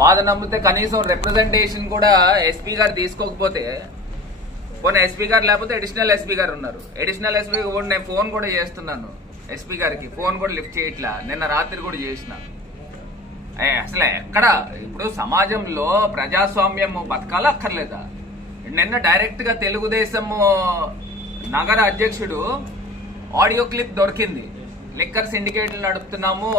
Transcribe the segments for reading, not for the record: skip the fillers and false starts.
వాదన నమ్మితే కనీసం రిప్రజెంటేషన్ కూడా ఎస్పీ గారు తీసుకోకపోతే, కొన్ని ఎస్పీ గారు లేకపోతే అడిషనల్ ఎస్పీ గారు ఉన్నారు. అడిషనల్ ఎస్పీ కూడా నేను ఫోన్ కూడా చేస్తున్నాను ఎస్పీ గారికి, ఫోన్ కూడా లిఫ్ట్ చేయట్లా. నిన్న రాత్రి కూడా చేసిన. అసలు ఎక్కడ ఇప్పుడు సమాజంలో ప్రజాస్వామ్యం బతకాలా అక్కర్లేదా? నిన్న డైరెక్ట్ గా తెలుగుదేశం నగర అధ్యక్షుడు ఆడియో క్లిప్ దొరికింది. లిక్కర్ సిండికేట్లు నడుపుతున్నాము,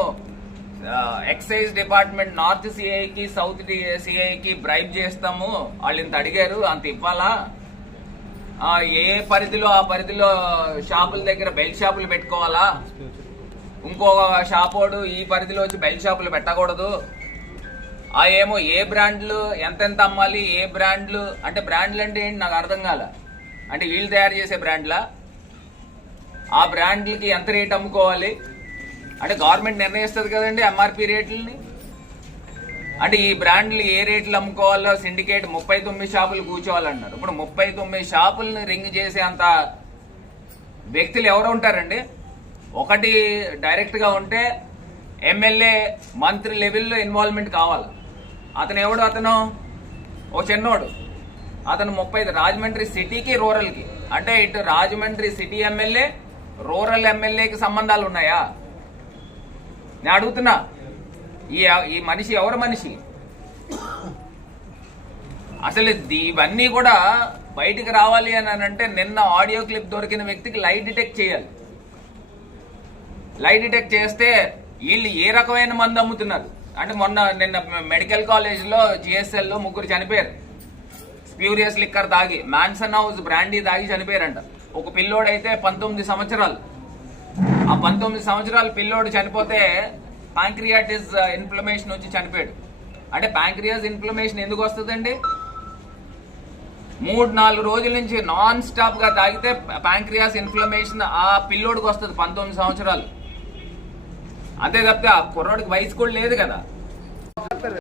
ఎక్సైజ్ డిపార్ట్మెంట్ నార్త్ సిఐకి సౌత్ సిఐకి బ్రైబ్ చేస్తాము, వాళ్ళు ఇంత అడిగారు అంత ఇవ్వాలా, ఏ పరిధిలో ఆ పరిధిలో షాపుల దగ్గర బెల్ట్ షాపులు పెట్టుకోవాలా, ఇంకో షాపోడు ఈ పరిధిలో వచ్చి బెల్ట్ షాపులు పెట్టకూడదు, ఏమో ఏ బ్రాండ్లు ఎంతెంత అమ్మాలి, ఏ బ్రాండ్లు అంటే బ్రాండ్లు అంటే ఏంటి నాకు అర్థం కాల. అంటే వీళ్ళు తయారు చేసే బ్రాండ్లా, ఆ బ్రాండ్లకి ఎంత రేట్ అమ్ముకోవాలి అంటే గవర్నమెంట్ నిర్ణయిస్తుంది కదండి ఎంఆర్పి రేట్లని. అంటే ఈ బ్రాండ్లు ఏ రేట్లు అమ్ముకోవాలో సిండికేట్ 39 షాపులు కూర్చోవాలన్నారు. ఇప్పుడు 39 షాపులను రింగ్ చేసే అంత వ్యక్తులు ఎవరు ఉంటారండి? ఒకటి డైరెక్ట్ గా ఉంటే ఎమ్మెల్యే మంత్రి లెవెల్లో ఇన్వాల్వ్మెంట్ కావాలి. అతను ఎవడు? అతను ఓ చిన్నోడు. అతను 30 రాజమండ్రి సిటీకి రూరల్కి, అంటే ఇటు రాజమండ్రి సిటీ ఎమ్మెల్యే రూరల్ ఎమ్మెల్యేకి సంబంధాలు ఉన్నాయా? నేను అడుగుతున్నా, ఈ మనిషి ఎవరు మనిషి? అసలు ఇవన్నీ కూడా బయటికి రావాలి అని అంటే నిన్న ఆడియో క్లిప్ దొరికిన వ్యక్తికి లై డిటెక్ట్ చేయాలి. లై డిటెక్ట్ చేస్తే వీళ్ళు ఏ రకమైన మందు అమ్ముతున్నారు అంటే నిన్న మెడికల్ కాలేజ్ లో జిఎస్ఎల్ లో 3 చనిపోయారు. స్ప్యూరియస్ లిక్కర్ తాగి, మ్యాన్సన్ హౌస్ బ్రాండీ తాగి చనిపోయారంట. ఒక పిల్లోడైతే 19 సంవత్సరాలు. ఆ 19 సంవత్సరాల పిల్లోడు చనిపోతే ప్యాంక్రియాటిస్ ఇన్ఫ్లమేషన్ వచ్చి చనిపోయాడు. అంటే ప్యాంక్రియాస్ ఇన్ఫ్లమేషన్ ఎందుకు వస్తుందండి? 3-4 రోజుల నుంచి నాన్ స్టాప్ గా తాగితే ప్యాంక్రియాస్ ఇన్ఫ్లమేషన్ ఆ పిల్లోడికి వస్తుంది 19 సంవత్సరాలు. అంతే తప్పితే ఆ కుర్రోడికి వయసు కూడా లేదు కదా.